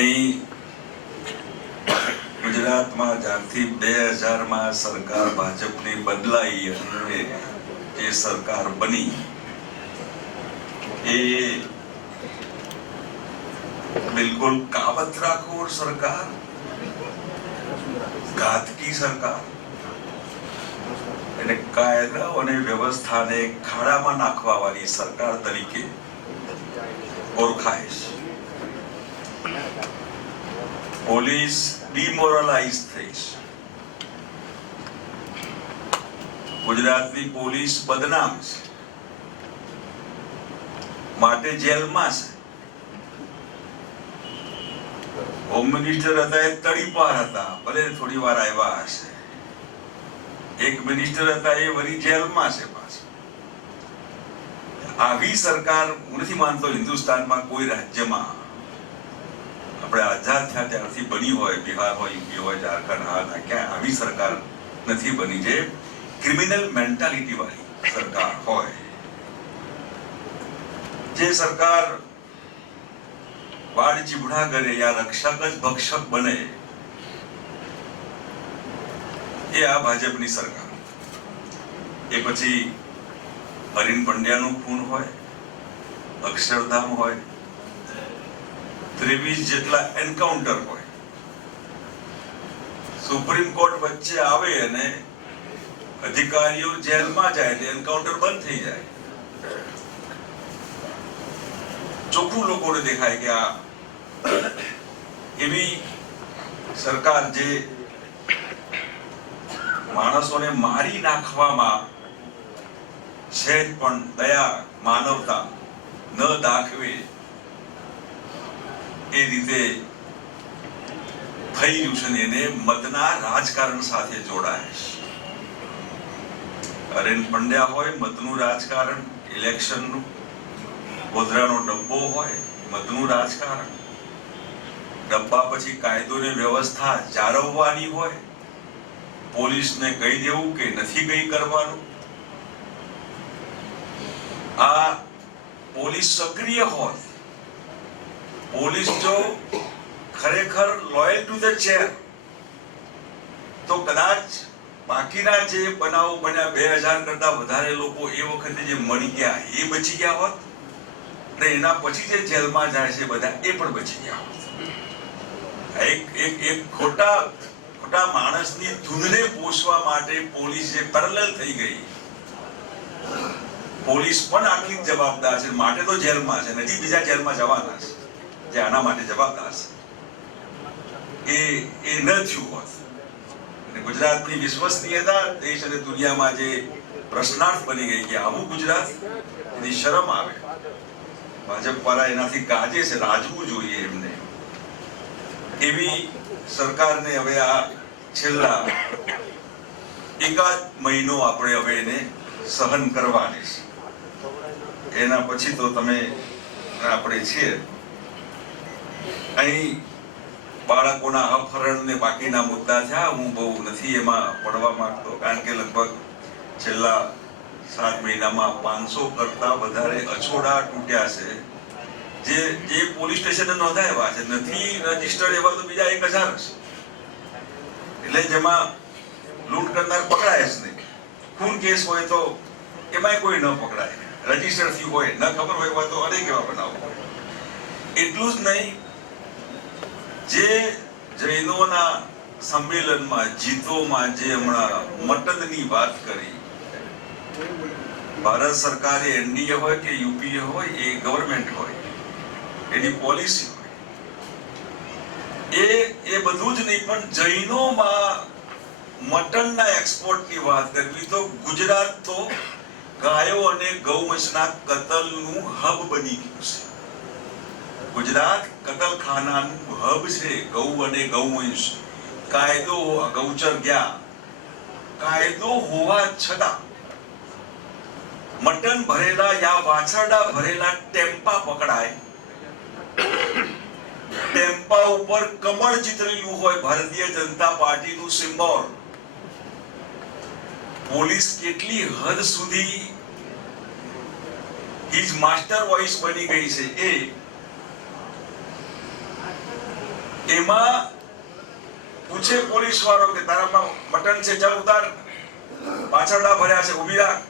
અહીં ગુજરાતમાં જ્યારથી 2000માં સરકાર ભાજપની બદલાઈ અને જે સરકાર બની એ બિલકુલ કાવતરાખોર સરકાર, ઘાતકી સરકાર અને કાયદા અને વ્યવસ્થાને ખાડામાં નાખવા વાળી સરકાર તરીકે ઓળખાય છે. પોલીસ ડિમોરલાઇઝ થઈ છે. ગુજરાતની પોલીસ બદનામ છે, માટે જેલમાં છે. હોમ મિનિસ્ટર હતા એ તડીપાર હતા, ભલે થોડી વાર આવ્યા હશે. એક મિનિસ્ટર હતા એ વળી જેલમાં છે પાછા. આવી સરકાર હું નથી માનતો હિન્દુસ્તાનમાં કોઈ રાજ્યમાં આપણે આઝાદ થયા ત્યારથી બની હોય, બિહાર હોય, યુપી હોય, ઝારખંડ, હા ક્યાં આવી સરકાર નથી બની જે ક્રિમિનલ મેન્ટાલિટી વાળી સરકાર હોય. જે સરકાર વાડ ચીબડા કરે યા રક્ષક જ ભક્ષક બને એ આ ભાજપની સરકાર. એ પછી અરિન પંડ્યાનું ખૂન હોય, અક્ષરધામ હોય, 23 જેટલા એન્કાઉન્ટર હોય, સુપ્રીમ કોર્ટ વચ્ચે આવે અને અધિકારીઓ જેલમાં જાય એટલે એન્કાઉન્ટર બંધ થઈ જાય. ચોખ્ખું લોકોને દેખાય કે આ એવી સરકાર જે માણસોને મારી નાખવામાં સહેજ પણ દયા, માનવતા ન દાખવે એ રીતે થઈ રહ્યું છે ને એને મતના રાજકારણ સાથે જોડાય છે. અરેન પંડ્યા હોય, મતનું રાજકારણ, ઇલેક્શનનું, ગોધરાનો ડબ્બો હોય, મતનું રાજકારણ, ડબ્બા પછી કાયદો ને વ્યવસ્થા જાળવવાની હોય, પોલીસને કહી દેવું કે નથી કઈ કરવાનું. આ પોલીસ સક્રિય હોય, પોલીસ જો ખરેખર લોયલ ટુ ધ ચેર તો કદાચ બાકીના જે બનાવો બન્યા 2000 કરતા વધારે લોકો એ વખતે જે મળી ગયા એ બચી ગયા હોત અને એના પછી જે જેલમાં જાય છે બધા એ પણ બચી ગયા હોત. એક ખોટા માણસની ધૂનને પોષવા માટે પોલીસ જે પેરેલલ થઈ ગઈ, પોલીસ પણ આટલી જવાબદાર છે માટે તો જેલમાં છે, નથી બીજા જેલમાં જવાના છે જે આના માટે જવાબદાર છે. એ ન થયું હોત અને ગુજરાતની વિશ્વસનીયતા દેશ અને દુનિયામાં જે પ્રશ્નાર્થ બની ગઈ કે આવું ગુજરાત, એની શરમ આવે. ભાજપ વાળા એનાથી ગાજે છે, રાજવું જોઈએ એમને. એવી સરકારને હવે આ છેલ્લા એકાદ મહિનો આપણે હવે એને સહન કરવાની છે. એના પછી તો તમે આપણે છીએ અહીં બાળકોના અપહરણ ને બાકીના મુદ્દા થયા. હું બહુ નથી એમાં પડવા માંગતો, કારણ કે લગભગ છેલ્લા 7 મહિનામાં 500 કરતા વધારે અછોડા તૂટ્યા છે જે પોલીસ સ્ટેશને નોંધાયા છે. નથી રજીસ્ટર્ડ એવા તો બીજા 1000 છે. એટલે જેમાં લૂંટ કરનાર પકડાય જ નહીં. ખૂન કેસ હોય તો એમાંય કોઈ ન પકડાય, રજીસ્ટર થયું હોય, ન ખબર હોય એવા તો અનેક એવા બનાવો. એટલું જ નહીં, જે જૈનોના સંમેલનમાં જીતોમાં જે હમણાં મટનની વાત કરી, ભારત સરકારે એનડીએ હોય કે યુપીએ હોય, એ ગવર્મેન્ટ હોય, એની પોલિસી હોય, એ બધું જ નહીં, પણ જૈનોમાં મટનના એક્સપોર્ટની વાત કરવી તો ગુજરાત તો ગાયો અને ગૌવંશના કતલનું હબ બની ગયું છે. ગુજરાત કતલખાનાનું હબ છે. ગૌ અને ગૌવંશ, કાયદો, ગૌચર ગયા, કાયદો હોવા છતાં મટન ભરેલા યા વાછરડા ભરેલા ટેમ્પા પકડાય. ટેમ્પા ઉપર કમળ ચિતરેલું હોય, ભારતીય જનતા પાર્ટીનું સિમ્બોલ. પોલીસ કેટલી હદ સુધી હિઝ માસ્ટર વોઇસ બની ગઈ છે એ એમાં પૂછે પોલીસ વાળો કે તારામાં મટન છે, ચાલ ઉતાર, પાછળના ભર્યા છે, ઉભી રાખ,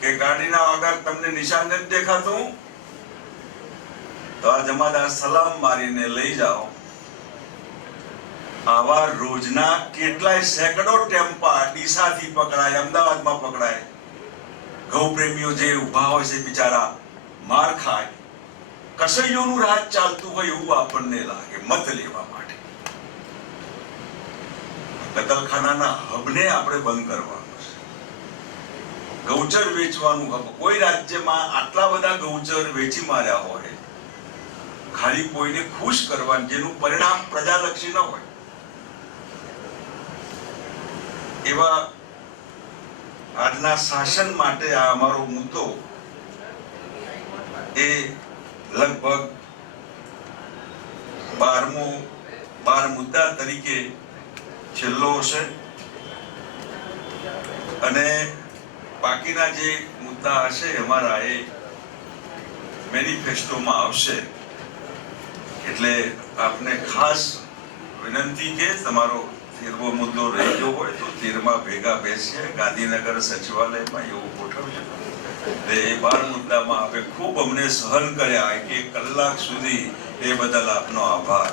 કે ગાડીના આગળ તમને નિશાન નથી દેખાતું તો આ જમાદાર સલામ મારીને લઈ જાઓ. આવા રોજના કેટલાય સેંકડો ટેમ્પા ડીસાથી પકડાય, અમદાવાદમાં પકડાય. ગૌ પ્રેમીઓ જે ઉભા હોય છે બિચારા માર ખાય. કસૈયોનું રાજ ચાલતું હોય એવું આપણને લાગે મત લેવા માટે. કતલખાનાના હબને આપણે બંધ કરવાનું છે. ગૌચર વેચવાનું હબ, કોઈ રાજ્યમાં આટલા બધા ગૌચર વેચી માર્યા હોય ખાલી કોઈને ખુશ કરવાનું, જેનું પરિણામ પ્રજાલક્ષી ન હોય, એવા આજના શાસન માટે આ અમારો મુદ્દો એ લગભગ 12 મુદ્દા તરીકે છેલ્લો હશે અને બાકીના જે મુદ્દા હશે અમારા એ મેનિફેસ્ટોમાં આવશે. એટલે આપને ખાસ વિનંતી કે તમારો 13મો મુદ્દો રહી ગયો હોય તો 13માં ભેગા બેસીએ ગાંધીનગર સચિવાલયમાં એવું ગોઠવજો. એ 12 મુદ્દામાં આપે ખૂબ અમને સહન કર્યા 1 કલાક સુધી, એ બદલ આપનો આભાર.